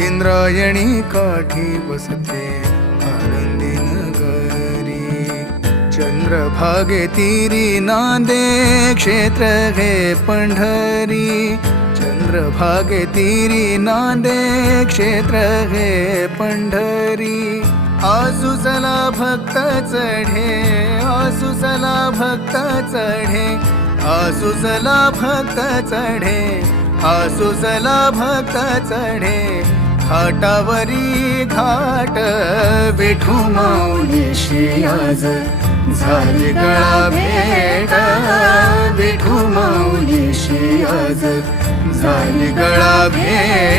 इंद्रायणी काठी बसते आनंदी नगरी, चंद्रभागे तीरी नांदे क्षेत्र हे पंढरी, चंद्रभागे तीरी नांदे क्षेत्र हे पंढरी। आसुसला भक्त चढे, आसुसला भक्त चढे, आसुसला भक्त चढे, आसुसला भक्त चढे, घाटावरी घाट विठू माऊलीशी आज झाली गळा भेट, विठू माऊलीशी आज झाली गळा भेट।